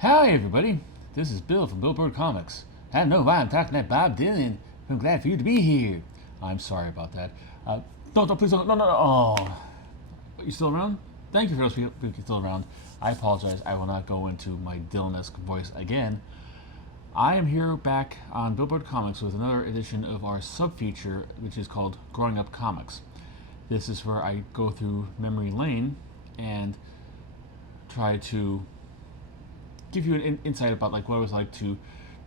Hi everybody, this is Bill from Billboard Comics. I know why I'm talking to Bob Dylan. I'm glad for you to be here. I'm sorry about that. Don't, please don't, no. Oh, you still around? Thank you for those people still around. I apologize, I will not go into my Dylan-esque voice again. I am here back on Billboard Comics with another edition of our sub-feature, which is called Growing Up Comics. This is where I go through memory lane and try to give you an insight about like what it was like to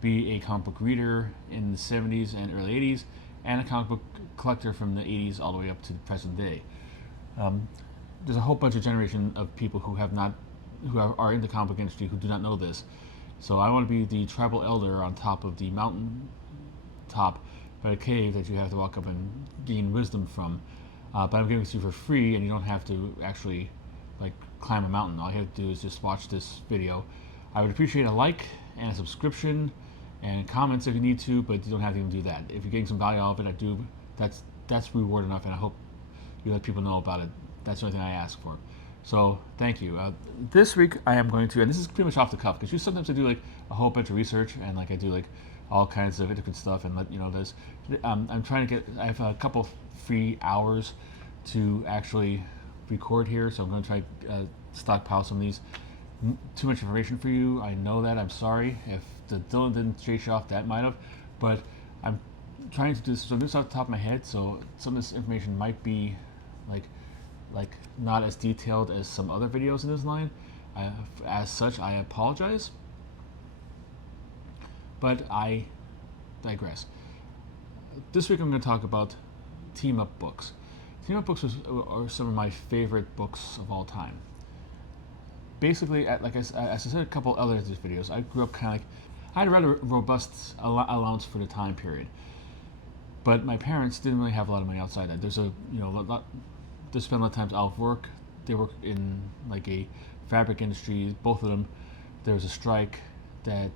be a comic book reader in the 70s and early 80s and a comic book collector from the 80s all the way up to the present day. There's a whole bunch of generation of people who are in the comic book industry who do not know this. So I want to be the tribal elder on top of the mountain top by a cave that you have to walk up and gain wisdom from. But I'm giving it to you for free, and you don't have to actually like climb a mountain. All you have to do is just watch this video. I would appreciate a like and a subscription and comments if you need to, but you don't have to even do that. If you're getting some value out of it, that's reward enough, and I hope you let people know about it. That's the only thing I ask for. So thank you. This week I am going to, and this is pretty much off the cuff, because sometimes I do like a whole bunch of research and like I do like all kinds of different stuff, and let you know there's. I'm trying to get. I have a couple free hours to actually record here, so I'm going to try stockpile some of these. Too much information for you. I know that. I'm sorry if the Dylan didn't chase you off. That might have, but I'm trying to do this off the top of my head. So some of this information might be like not as detailed as some other videos in this line. As such, I apologize, but I digress. This week I'm going to talk about team up books. Team up books are some of my favorite books of all time. Basically, like as I said a couple other of these videos, I grew up kind of like I had a rather robust allowance for the time period, but my parents didn't really have a lot of money outside that. There's a they spend a lot of times out of work. They work in like a fabric industry. Both of them. There was a strike that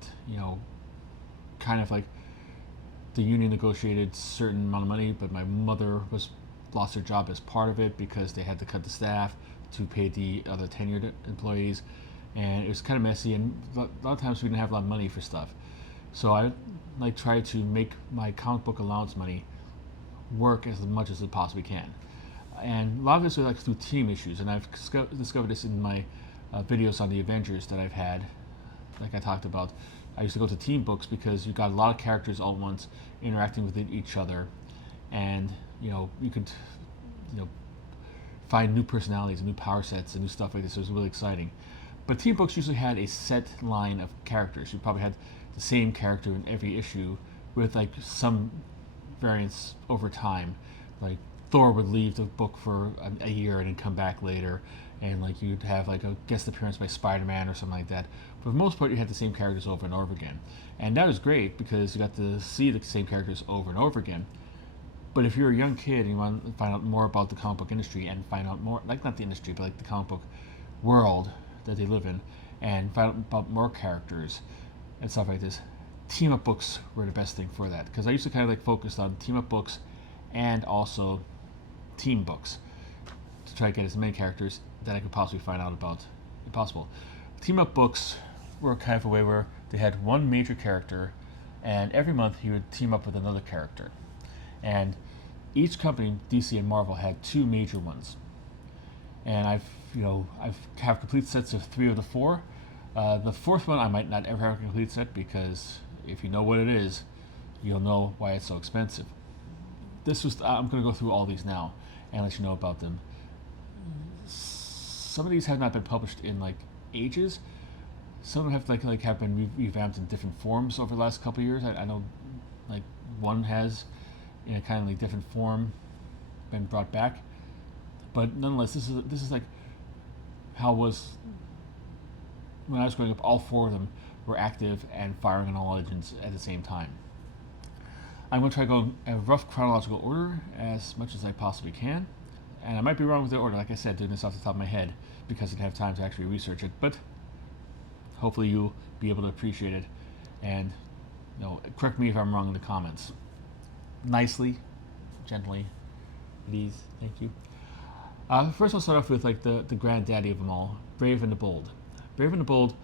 kind of like the union negotiated certain amount of money, but my mother lost her job as part of it because they had to cut the staff to pay the other tenured employees, and it was kind of messy, and a lot of times we didn't have a lot of money for stuff. So I tried to make my comic book allowance money work as much as it possibly can. And a lot of this was like through team issues, and I've discovered this in my videos on the Avengers that I've had. Like I talked about, I used to go to team books because you got a lot of characters all at once interacting with each other, and you could find new personalities and new power sets and new stuff like this. So it was really exciting. But team books usually had a set line of characters. You probably had the same character in every issue with like some variance over time. Like Thor would leave the book for a year and then come back later, and like you'd have like a guest appearance by Spider-Man or something like that. But for the most part, you had the same characters over and over again, and that was great because you got to see the same characters over and over again. But if you're a young kid and you want to find out more about the comic book industry and find out more, like not the industry, but like the comic book world that they live in, and find out about more characters and stuff like this, team up books were the best thing for that. Because I used to kind of like focus on team up books and also team books to try to get as many characters that I could possibly find out about if possible. Team up books were kind of a way where they had one major character, and every month he would team up with another character. And each company, DC and Marvel, had two major ones. And I've have complete sets of 3 of the 4. The 4th one I might not ever have a complete set because if you know what it is, you'll know why it's so expensive. I'm going to go through all these now and let you know about them. Some of these have not been published in like ages. Some have have been revamped in different forms over the last couple of years. I know like one has in a kind of like different form been brought back, but nonetheless, this is like how it was when I was growing up. All 4 of them were active and firing on all engines at the same time. I'm going to try to go in a rough chronological order as much as I possibly can, and I might be wrong with the order. Like I said, doing this off the top of my head because I didn't have time to actually research it, but hopefully you'll be able to appreciate it and correct me if I'm wrong in the comments. Nicely, gently, please. Thank you. First, I'll start off with like the granddaddy of them all, Brave and the Bold. Brave and the Bold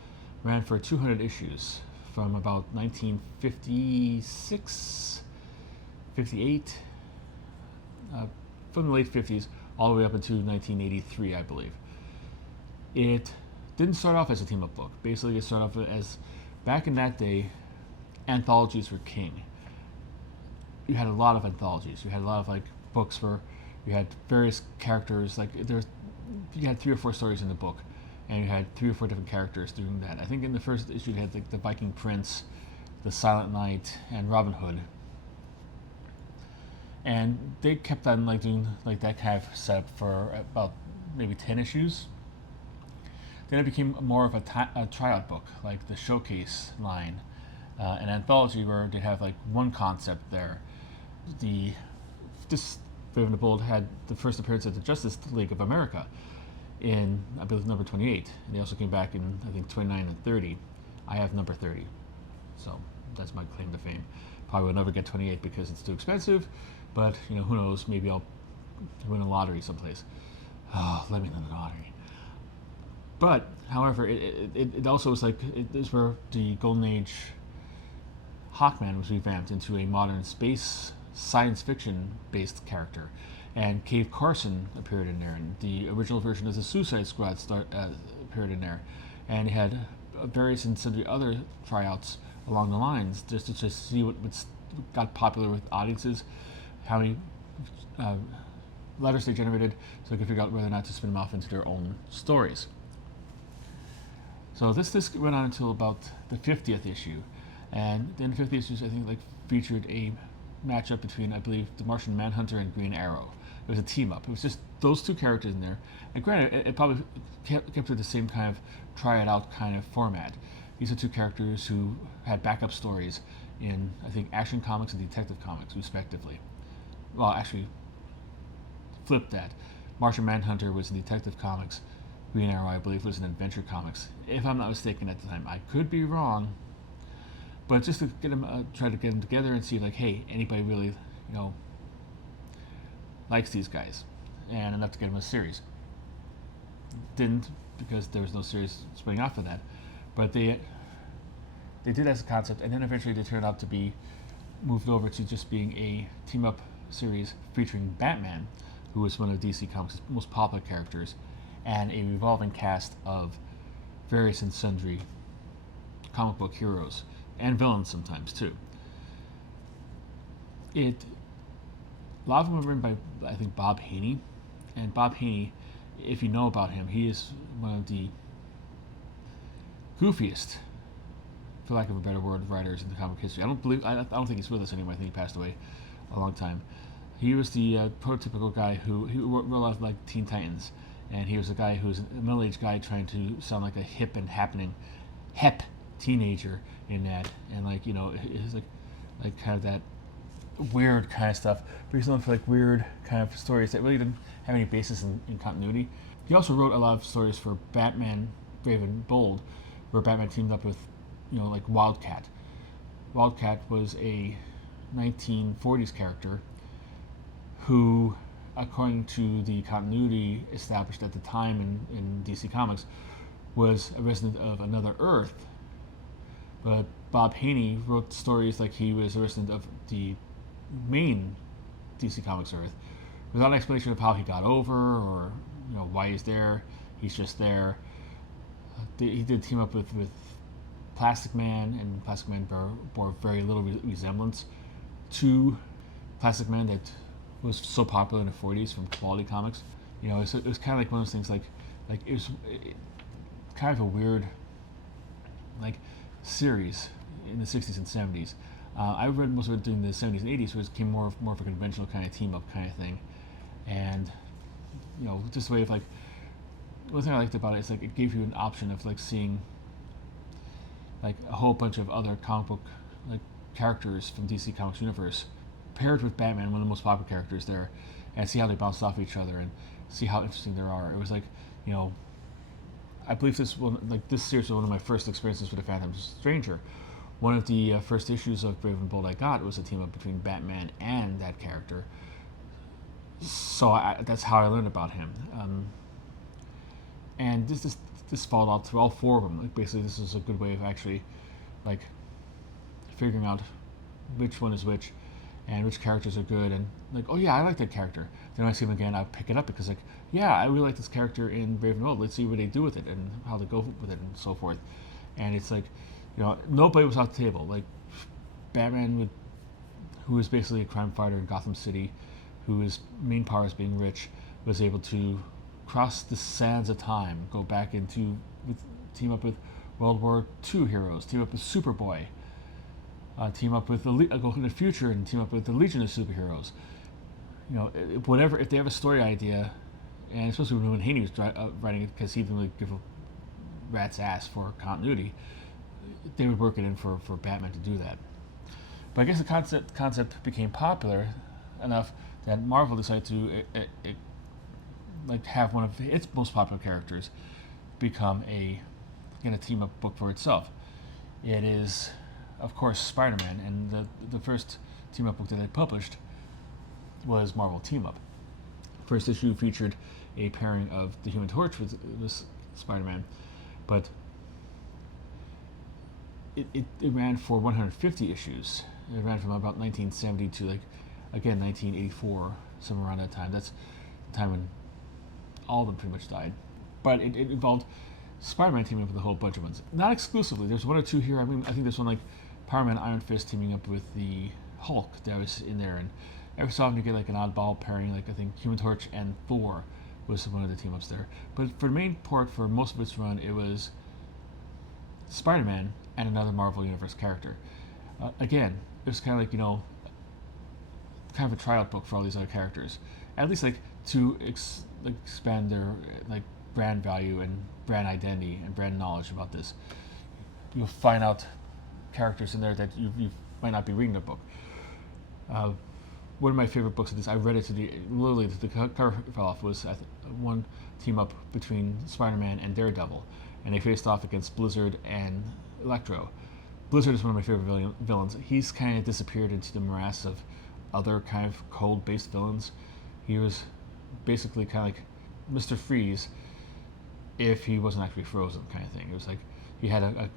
ran for 200 issues from about 1956, 58, from the late 50s all the way up into 1983, I believe. It didn't start off as a team-up book. Basically, it started off as, back in that day, anthologies were king. You had a lot of anthologies. You had a lot of like books where you had various characters. Like you had 3 or 4 stories in the book, and you had 3 or 4 different characters doing that. I think in the first issue you had like the Viking Prince, the Silent Knight, and Robin Hood. And they kept on like doing like that kind of setup for about maybe 10 issues. Then it became more of a tryout book, like the Showcase line, an anthology where they have like one concept there. This Brave and the Bold had the first appearance at the Justice League of America in, I believe, number 28. And they also came back in, I think, 29 and 30. I have number 30, so that's my claim to fame. Probably will never get 28 because it's too expensive, but you know, who knows? Maybe I'll win a lottery someplace. Oh, let me win the lottery. But, however, it also was like, this is where the Golden Age Hawkman was revamped into a modern space science fiction based character. And Cave Carson appeared in there, and the original version of the Suicide Squad appeared in there. And it had various and sundry other tryouts along the lines, just to see what got popular with audiences, how many letters they generated, so they could figure out whether or not to spin them off into their own stories. So this went on until about the 50th issue, and then the 50th issue, I think, like featured a matchup between, I believe, the Martian Manhunter and Green Arrow. It was a team up. It was just those 2 characters in there, and granted, it probably kept with the same kind of try it out kind of format. These are 2 characters who had backup stories in, I think, Action Comics and Detective Comics, respectively. Well, actually, flip that. Martian Manhunter was in Detective Comics. Green Arrow, I believe, was in Adventure Comics, if I'm not mistaken at the time. I could be wrong, but just to get them, try to get them together and see, like, hey, anybody really, you know, likes these guys, and enough to get them a series. Didn't, because there was no series springing off of that, but they did as a concept, and then eventually they turned out to be moved over to just being a team-up series featuring Batman, who was one of DC Comics' most popular characters, and a revolving cast of various and sundry comic book heroes and villains sometimes too. A lot of them were written by, I think, Bob Haney, and Bob Haney, if you know about him, he is one of the goofiest, for lack of a better word, writers in the comic history. I don't think he's with us anymore. I think he passed away a long time. He was the prototypical guy who wrote a lot of like Teen Titans, and he was a guy who was a middle-aged guy trying to sound like a hip and hep teenager in that, and like, you know, it's like kind of that weird kind of stuff. But he's known for like weird kind of stories that really didn't have any basis in continuity. He also wrote a lot of stories for Batman, Brave and Bold, where Batman teamed up with, you know, like Wildcat. Wildcat was a 1940s character who, according to the continuity established at the time in DC Comics, was a resident of another Earth. But Bob Haney wrote stories like he was a resident of the main DC Comics Earth, without an explanation of how he got over or, you know, why he's there. He's just there. He did team up with Plastic Man, and Plastic Man bore very little resemblance to Plastic Man that was so popular in the 40s from Quality Comics. You know, it was kind of like one of those things, like it was kind of a weird, like, series in the 60s and 70s. I read most of it during the 70s and 80s, where it became more of a conventional kind of team-up kind of thing. And, you know, just a way of, like, one thing I liked about it is, like, it gave you an option of, like, seeing, like, a whole bunch of other comic book, like, characters from DC Comics universe paired with Batman, one of the most popular characters there, and see how they bounce off each other and see how interesting they are. It was like, you know, I believe this series was one of my first experiences with the Phantom Stranger. One of the first issues of Brave and Bold I got was a team up between Batman and that character. So that's how I learned about him. And this this followed out through all four of them. Like basically, this is a good way of actually like figuring out which one is which and which characters are good, and like, oh yeah, I like that character. Then when I see them again, I pick it up because like, yeah, I really like this character in Brave and Bold. Let's see what they do with it and how they go with it and so forth. And it's like, nobody was off the table. Like Batman, who is basically a crime fighter in Gotham City, whose main power is being rich, was able to cross the sands of time, go back team up with World War II heroes, team up with Superboy, team up with go in the future and team up with the Legion of Superheroes. Whatever, if they have a story idea, and especially when Haney was writing it, because he didn't really give a rat's ass for continuity, they would work it in for Batman to do that. But I guess the concept became popular enough that Marvel decided to have one of its most popular characters become a team up book for itself. It is, of course, Spider-Man, and the first team up book that they published was Marvel Team Up. First issue featured a pairing of the Human Torch with Spider-Man, but it ran for 150 issues. It ran from about 1970 to 1984, somewhere around that time. That's the time when all of them pretty much died. But it involved Spider-Man teaming up with a whole bunch of ones. Not exclusively. There's one or two here. I think there's one like Power Man, Iron Fist teaming up with the Hulk that was in there, and every so often you get like an oddball pairing. Like I think Human Torch and Thor was one of the team ups there. But for the main part, for most of its run, it was Spider-Man and another Marvel Universe character. Again, it was kind of like kind of a tryout book for all these other characters, at least to expand their brand value and brand identity and brand knowledge about this. You'll find out characters in there that you might not be reading the book. One of my favorite books of this, I read it to the cover fell off, was one team up between Spider-Man and Daredevil, and they faced off against Blizzard and Electro. Blizzard is one of my favorite villains. He's kind of disappeared into the morass of other kind of cold-based villains. He was basically kind of like Mr. Freeze if he wasn't actually frozen, kind of thing. It was like he had a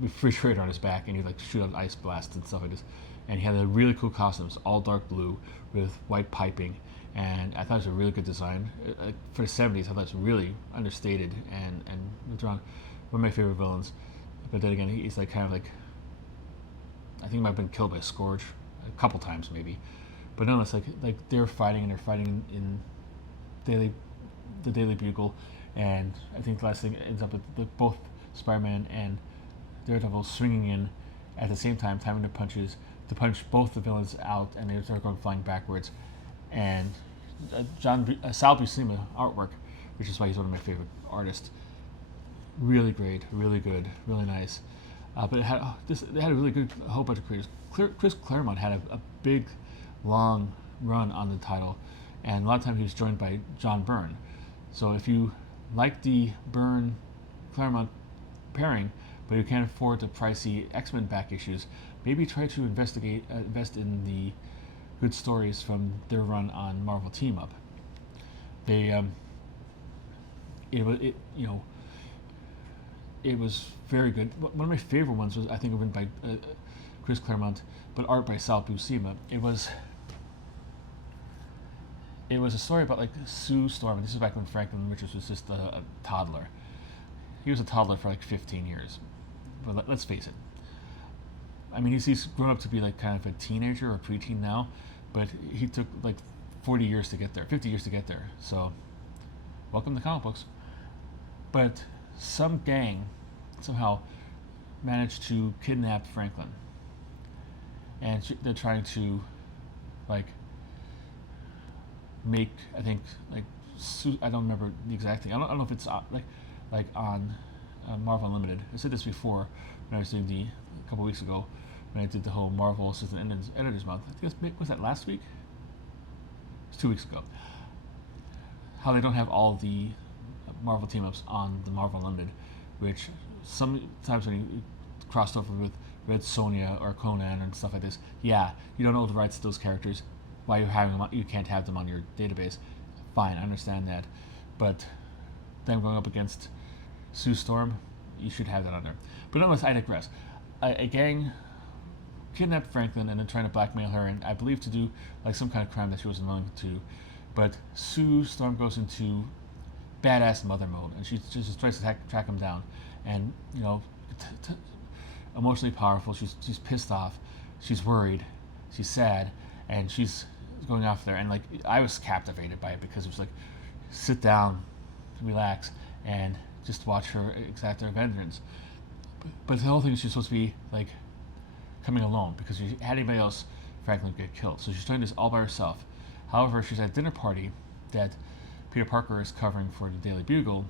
refrigerator on his back, and he'd shoot out ice blasts and stuff like this. And he had a really cool costumes, all dark blue with white piping, and I thought it was a really good design. For the 70s, I thought it was really understated and drawn. One of my favorite villains. But then again, he's kind of I think he might have been killed by a Scourge a couple times maybe. But no, it's like they're fighting in the Daily Bugle, and I think the last thing ends up with both Spider-Man and Daredevil swinging in at the same time, timing their punches to punch both the villains out, and they start going flying backwards. And Sal Buscema artwork, which is why he's one of my favorite artists. Really great, really good, really nice. But it had a really good whole bunch of creators. Chris Claremont had a big, long run on the title, and a lot of times he was joined by John Byrne. So if you like the Byrne-Claremont pairing, but you can't afford the pricey X-Men back issues, maybe try to invest in the good stories from their run on Marvel Team Up. It was very good. One of my favorite ones was, I think, written by Chris Claremont, but art by Sal Buscema. It was a story about Sue Storm. And this is back when Franklin Richards was just a toddler. He was a toddler for 15 years. But let's face it. I mean, he's grown up to be kind of a teenager or preteen now, but he took 40 years to get there, 50 years to get there. So, welcome to comic books. But some gang somehow managed to kidnap Franklin, and they're trying to make, I think, I don't remember the exact thing. I don't know if it's on Marvel Unlimited. I said this before when I was doing a couple weeks ago when I did the whole Marvel Assistant Editors Month. I think was that last week? It was 2 weeks ago. How they don't have all the Marvel team-ups on the Marvel Unlimited, which sometimes when you crossed over with Red Sonja or Conan and stuff like this, yeah, you don't know the rights to those characters. Why you're having them, you can't have them on your database. Fine, I understand that, but them going up against Sue Storm, you should have that on there. But nonetheless, I digress. A gang kidnapped Franklin and then trying to blackmail her, and I believe to do like some kind of crime that she wasn't willing to. But Sue Storm goes into badass mother mode, and she just tries to track him down, and emotionally powerful. She's pissed off, she's worried, she's sad, and she's going off there. And like I was captivated by it because it was like, sit down, relax, and just watch her exact her vengeance. But the whole thing is she's supposed to be like coming alone because if she had anybody else, Franklin would get killed. So she's doing this all by herself. However, she's at a dinner party that Peter Parker is covering for the Daily Bugle,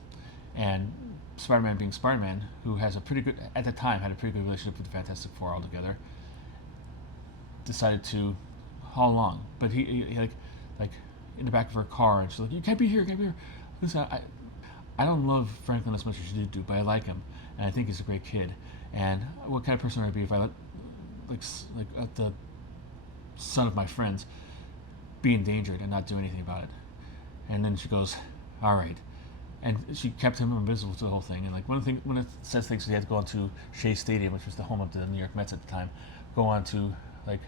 and Spider-Man, being Spider-Man, who has a pretty good, at the time, had a pretty good relationship with the Fantastic Four altogether, decided to haul along. But he like in the back of her car, and she's like, "You can't be here, can't be here." Listen, I don't love Franklin as much as you do, but I like him, and I think he's a great kid. And what kind of person would I be if I let the son of my friends be endangered and not do anything about it? And then she goes, all right. And she kept him invisible to the whole thing. And like one of the says things, he had to go on to Shea Stadium, which was the home of the New York Mets at the time, go on to like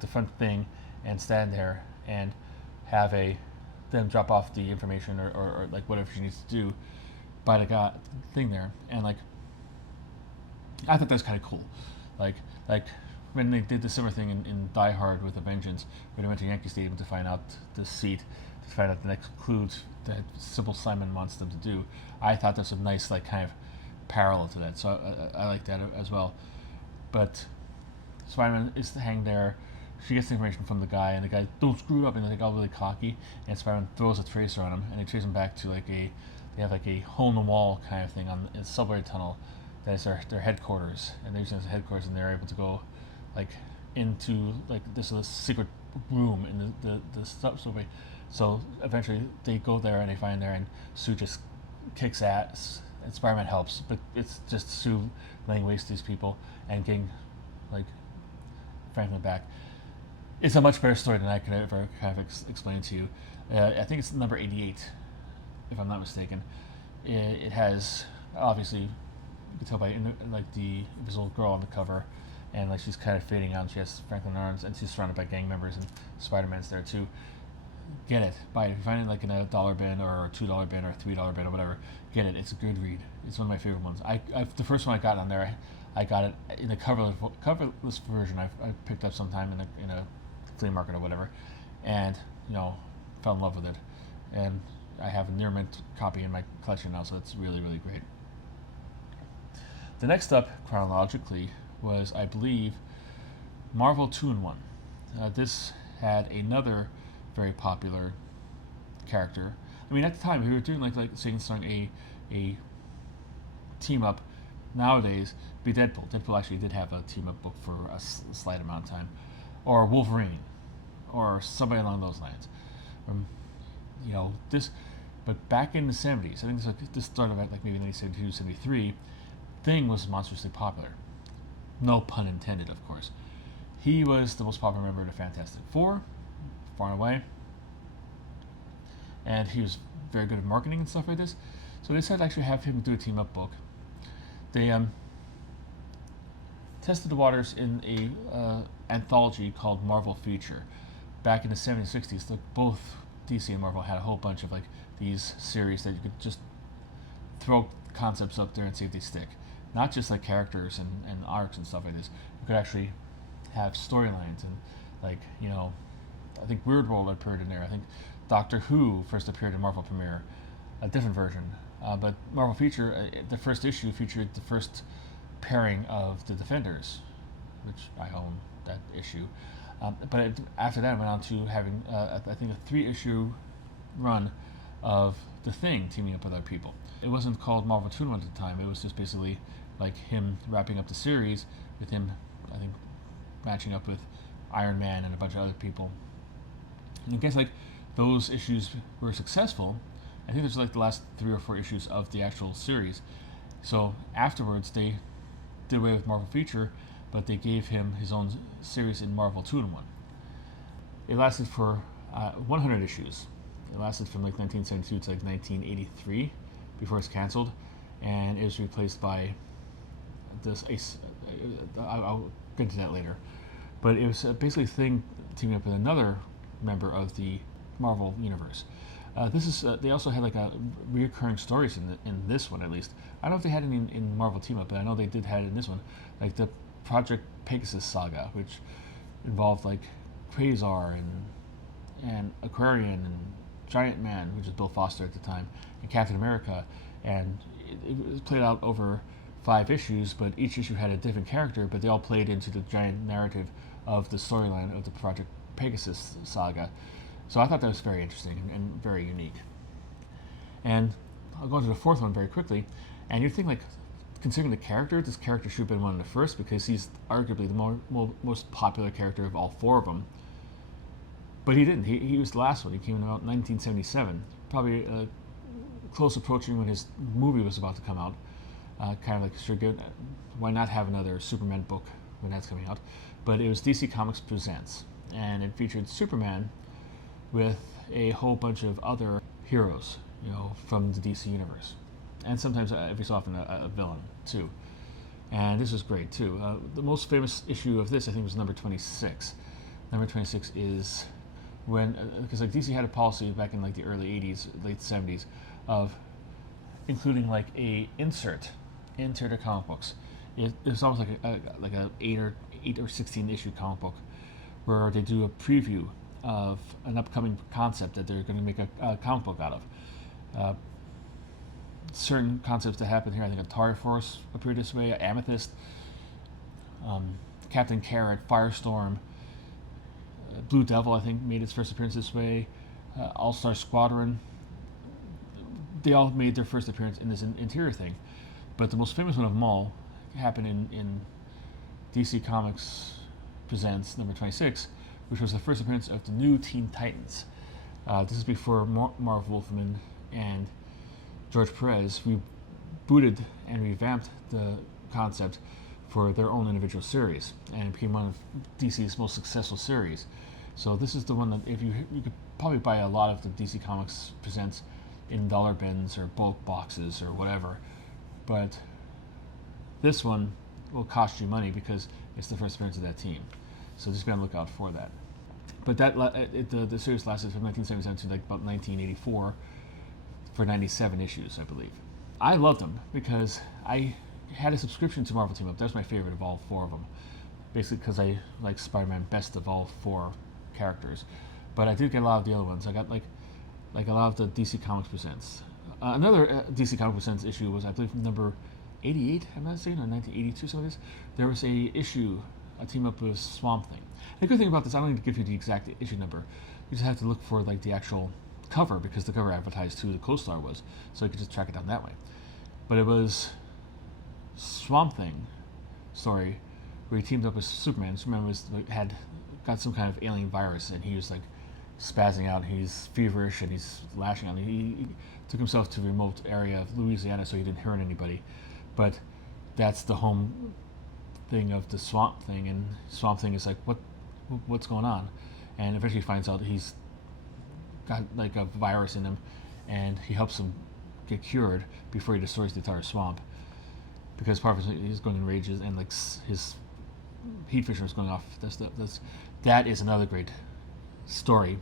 the front thing and stand there and have them drop off the information or like whatever she needs to do by the thing there. And like I thought that was kind of cool. Like when they did the similar thing in Die Hard with a Vengeance, where they went to Yankee Stadium to find out the seat, to find out the next clues that Sybil Simon wants them to do. I thought there was a nice like kind of parallel to that, so I like that as well. But Spider-Man is hanging there. She gets the information from the guy, and the guy don't screw it up, and they got really cocky. And Spider-Man throws a tracer on him, and they trace him back to they have like a hole in the wall kind of thing on a subway tunnel. That is their headquarters, and they're using as headquarters, and they're able to go like into like this secret room in the subway. So eventually they go there and they find there, and Sue just kicks ass, and Spider-Man helps, but it's just Sue laying waste to these people and getting like Franklin back. It's a much better story than I could ever kind of explain to you. I think it's number 88, if I'm not mistaken. It has obviously, you can tell by the invisible girl on the cover, and like she's kind of fading out. And she has Franklin arms, and she's surrounded by gang members, and Spider-Man's there too. Get it, buy it. If you find it like in a $1 bin or a $2 bin or a $3 bin or whatever, get it. It's a good read. It's one of my favorite ones. The first one I got on there, I got it in the coverless version. I picked up sometime in a flea market or whatever, and fell in love with it. And I have a near mint copy in my collection now, so it's really, really great. The next up chronologically was, I believe, Marvel 2-in-1. This had another very popular character. I mean, at the time we were doing like starting a team up. Nowadays, be Deadpool. Deadpool actually did have a team up book for a slight amount of time, or Wolverine, or somebody along those lines. This. But back in the 70s, I think this started at like maybe 1972, 73. Thing was monstrously popular. No pun intended, of course. He was the most popular member of the Fantastic Four, far and away. And he was very good at marketing and stuff like this. So they decided to actually have him do a team-up book. They tested the waters in a anthology called Marvel Feature. Back in the 70s and 60s, both DC and Marvel had a whole bunch of like these series that you could just throw concepts up there and see if they stick. Not just like characters and arcs and stuff like this. You could actually have storylines and I think Weird World appeared in there. I think Doctor Who first appeared in Marvel Premiere, a different version. But Marvel Feature, the first issue featured the first pairing of the Defenders, which I own that issue. But after that, it went on to having, I think, a 3-issue run of The Thing teaming up with other people. It wasn't called Marvel 2-in-1 at the time. It was just basically like him wrapping up the series with him, I think, matching up with Iron Man and a bunch of other people. And I guess like those issues were successful. I think there's like the last 3 or 4 issues of the actual series. So afterwards, they did away with Marvel Feature, but they gave him his own series in Marvel 2-in-1. It lasted for 100 issues. It lasted from like 1972 to like 1983, before it's canceled, and it was replaced by this. I'll get into that later, but it was basically Thing teaming up with another member of the Marvel universe. This is they also had like a reoccurring stories in this one, at least. I don't know if they had any in Marvel Team Up, but I know they did have it in this one, like the Project Pegasus saga, which involved like Quasar and Aquarian and Giant Man, which is Bill Foster at the time, and Captain America, and it was played out over 5 issues, but each issue had a different character, but they all played into the giant narrative of the storyline of the Project Pegasus saga. So I thought that was very interesting and very unique. And I'll go into the 4th one very quickly, and you think like, considering the character, this character should have been one of the first because he's arguably the most popular character of all 4 of them. But he didn't. He was the last one. He came out in 1977, probably close approaching when his movie was about to come out. Kind of like, sure, good. Why not have another Superman book when that's coming out? But it was DC Comics Presents, and it featured Superman with a whole bunch of other heroes, from the DC universe, and sometimes every so often a villain too. And this was great too. The most famous issue of this, I think, was number 26. Number 26 is when, because like DC had a policy back in like the early 80s, late 70s, of including like a insert into their comic books. It was almost like a 8 or 16 issue comic book, where they do a preview of an upcoming concept that they're going to make a comic book out of. Certain concepts that happen here, I think Atari Force appeared this way, Amethyst, Captain Carrot, Firestorm, Blue Devil, I think, made its first appearance this way, All-Star Squadron. They all made their first appearance in this interior thing. But the most famous one of them all happened in DC Comics Presents number 26, which was the first appearance of the new Teen Titans. This is before Marv Wolfman and George Perez rebooted and revamped the concept for their own individual series, and it became one of DC's most successful series. So this is the one that if you could probably buy a lot of the DC Comics Presents in dollar bins or bulk boxes or whatever, but this one will cost you money because it's the first appearance of that team. So just be on the lookout for that. But the series lasted from 1977 to like about 1984 for 97 issues, I believe. I loved them because I had a subscription to Marvel Team Up. That's my favorite of all 4 of them, basically because I like Spider-Man best of all 4 characters. But I did get a lot of the other ones. I got like a lot of the DC Comics Presents. Another DC Comics Presents issue was, I believe, number 88, I'm not saying, or 1982, something like this. There was a team up with Swamp Thing. And the good thing about this, I don't need to give you the exact issue number. You just have to look for like the actual cover, because the cover advertised who the co-star was, so you could just track it down that way. But it was Swamp Thing story where he teamed up with Superman. Superman had got some kind of alien virus, and he was like spazzing out. He's feverish and he's lashing out. He took himself to a remote area of Louisiana so he didn't hurt anybody. But that's the home thing of the Swamp Thing, and Swamp Thing is like, what's going on? And eventually finds out he's got like a virus in him, and he helps him get cured before he destroys the entire swamp, because part of he's going in rages, and like his heat vision is going off. That is another great story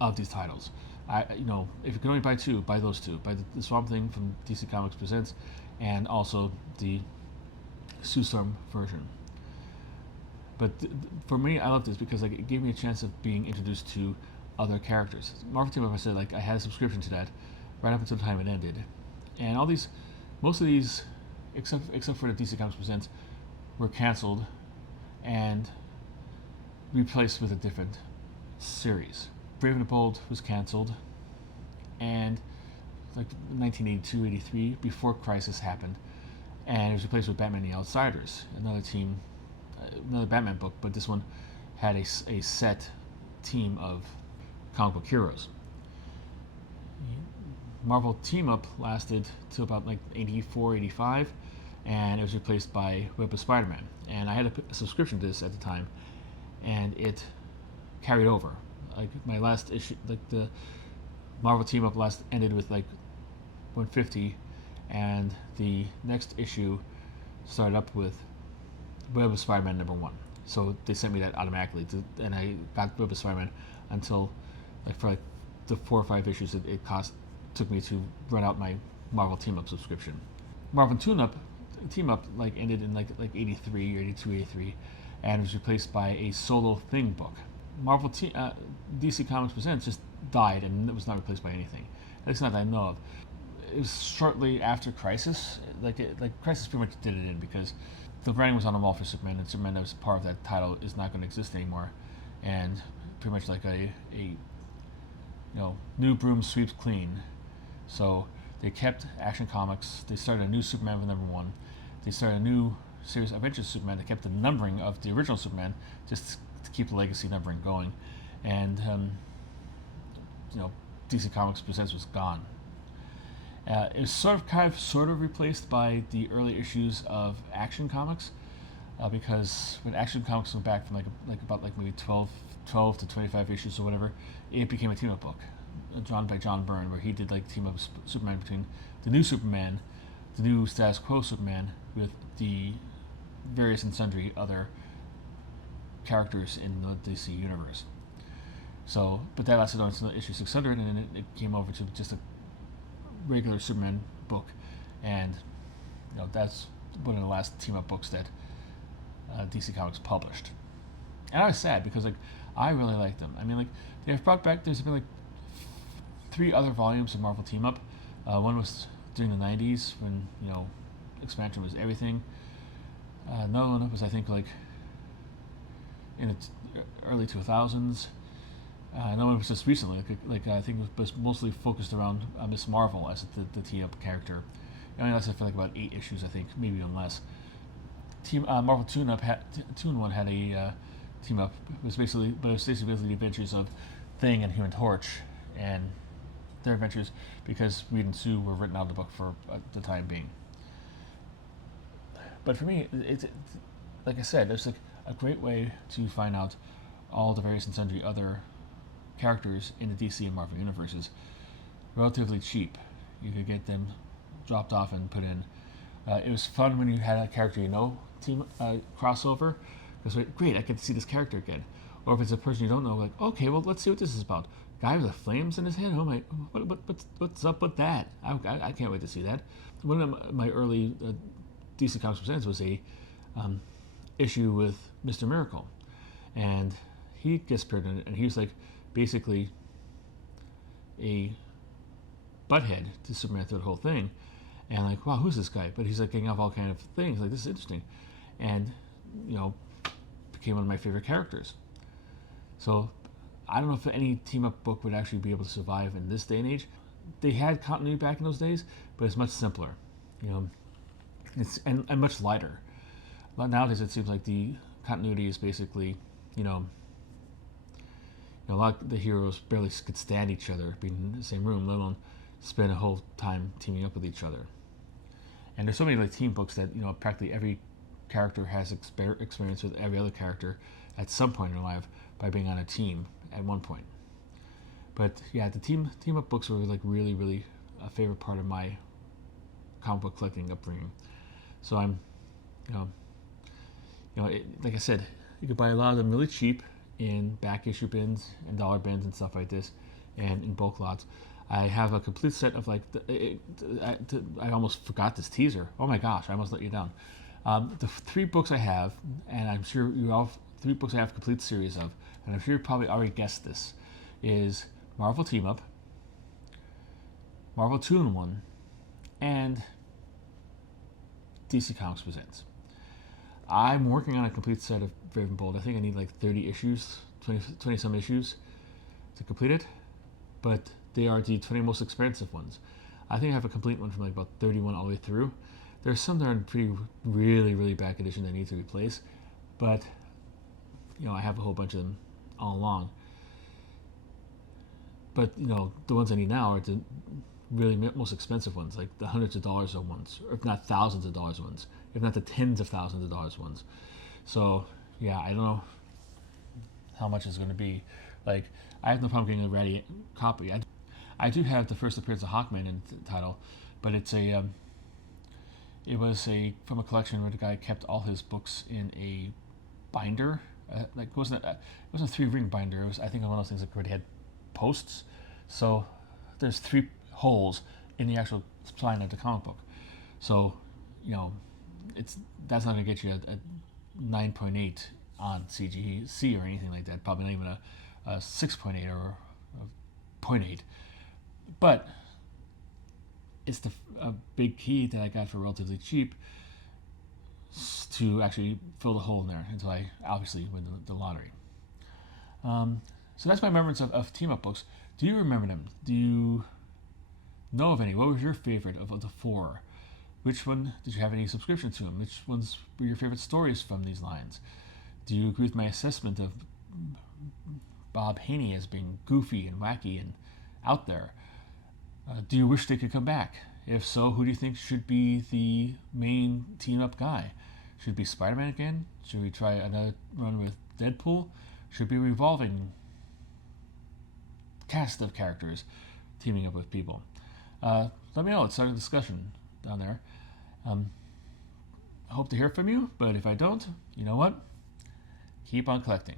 of these titles. If you can only buy 2, buy those 2. Buy the Swamp Thing from DC Comics Presents, and also the Sue Storm version. But for me, I love this because like it gave me a chance of being introduced to other characters. Marvel Team Up, I said, like I had a subscription to that right up until the time it ended, and most of these, except for the DC Comics Presents, were canceled and replaced with a different series. Brave and the Bold was canceled, and like 1982, 83, before Crisis happened, and it was replaced with Batman the Outsiders, another Batman book, but this one had a set team of comic book heroes. Marvel Team Up lasted till about like 84, 85, and it was replaced by Web of Spider-Man. And I had a subscription to this at the time, and it carried over. Like my last issue, like the Marvel Team Up last ended with like 150, and the next issue started up with Web of Spider-Man #1. So they sent me that automatically, and I got Web of Spider-Man until for the 4 or 5 issues it took me to run out my Marvel Team Up subscription. Marvel Team Up ended in like 83 or 82, 83, and was replaced by a solo Thing book. DC Comics Presents just died, and it was not replaced by anything. At least not that I know of. It was shortly after Crisis. Crisis pretty much did it in, because the writing was on the wall for Superman, and Superman that was part of that title is not going to exist anymore, and pretty much like a new broom sweeps clean. So they kept Action Comics. They started a new Superman with #1. They started a new series of Adventures Superman. They kept the numbering of the original Superman just to keep the legacy numbering going, and DC Comics Presents was gone. It was sort of replaced by the early issues of Action Comics, because when Action Comics went back from about maybe 12 to 25 issues or whatever, it became a team-up book, drawn by John Byrne, where he did team-up Superman between the new Superman, the new status quo Superman, with the various and sundry other characters in the DC universe. So, but that lasted on until issue 600, and then it came over to just a regular Superman book, and that's one of the last team-up books that DC Comics published. And I was sad, because I really liked them. I mean, they have brought back. There's been 3 other volumes of Marvel Team Up. One was during the 90s when expansion was everything. Another one was, I think, in the early 2000s. Another one was just recently. I think it was mostly focused around Miss Marvel as the Team Up character. It only lasted for about 8 issues, I think, maybe even less. Marvel Toon One had a team up. It was basically the adventures of Thing and Human Torch, and their adventures, because Reed and Sue were written out of the book for the time being. But for me, it's like I said, there's a great way to find out all the various and sundry other characters in the DC and Marvel universes relatively cheap. You could get them dropped off and put in. It was fun when you had a character team crossover, because great, I get to see this character again. Or if it's a person you don't know, okay, well, let's see what this is about. Guy with the flames in his head. Oh my, what's up with that? I can't wait to see that. One of my early DC Comics Presents was a issue with Mr. Miracle, and he gets appeared in it, and he was basically a butthead to Superman through the whole thing, and wow, who's this guy? But he's getting off all kind of things. This is interesting, and became one of my favorite characters. So I don't know if any team-up book would actually be able to survive in this day and age. They had continuity back in those days, but it's much simpler, it's and much lighter. But nowadays it seems like the continuity is basically, a lot of the heroes barely could stand each other, being in the same room, let alone spend a whole time teaming up with each other. And there's so many team books that practically every character has experience with every other character at some point in their life by being on a team at one point. But yeah, the team up books were really, really a favorite part of my comic book collecting upbringing. So I'm, like I said, you could buy a lot of them really cheap in back issue bins and dollar bins and stuff like this, and in bulk lots. I have a complete set of I almost forgot this teaser. Oh my gosh, I almost let you down. The 3 books I have, and I'm sure you all 3 books I have a complete series of, and I'm sure you probably already guessed this, is Marvel Team Up, Marvel 2-in-1, and DC Comics Presents. I'm working on a complete set of Brave and Bold. I think I need 30 issues, 20 some issues to complete it, but they are the 20 most expensive ones. I think I have a complete one from about 31 all the way through. There's some that are in really, really bad condition that need to replace, but I have a whole bunch of them all along. But the ones I need now are the really most expensive ones, the hundreds of dollars of ones, or if not thousands of dollars ones, if not the tens of thousands of dollars ones. So yeah, I don't know how much it's going to be. I have no problem getting a ready copy. I do have the first appearance of Hawkman in the title, but it's a it was from a collection where the guy kept all his books in a binder. Like it wasn't a 3-ring binder. It was, I think, one of those things where they had posts. So there's 3 holes in the actual spine of the comic book. So, that's not gonna get you a 9.8 on CGC or anything like that. Probably not even a 6.8 or a 0.8. But it's a big key that I got for relatively cheap to actually fill the hole in there until I obviously win the lottery. So that's my remembrance of team-up books. Do you remember them? Do you know of any? What was your favorite of the 4? Which one did you have any subscription to them? Which ones were your favorite stories from these lines? Do you agree with my assessment of Bob Haney as being goofy and wacky and out there? Do you wish they could come back? If so, who do you think should be the main team-up guy? Should it be Spider-Man again? Should we try another run with Deadpool? Should it be a revolving cast of characters teaming up with people? Let me know. Let's start a discussion down there. I hope to hear from you, but if I don't, you know what? Keep on collecting.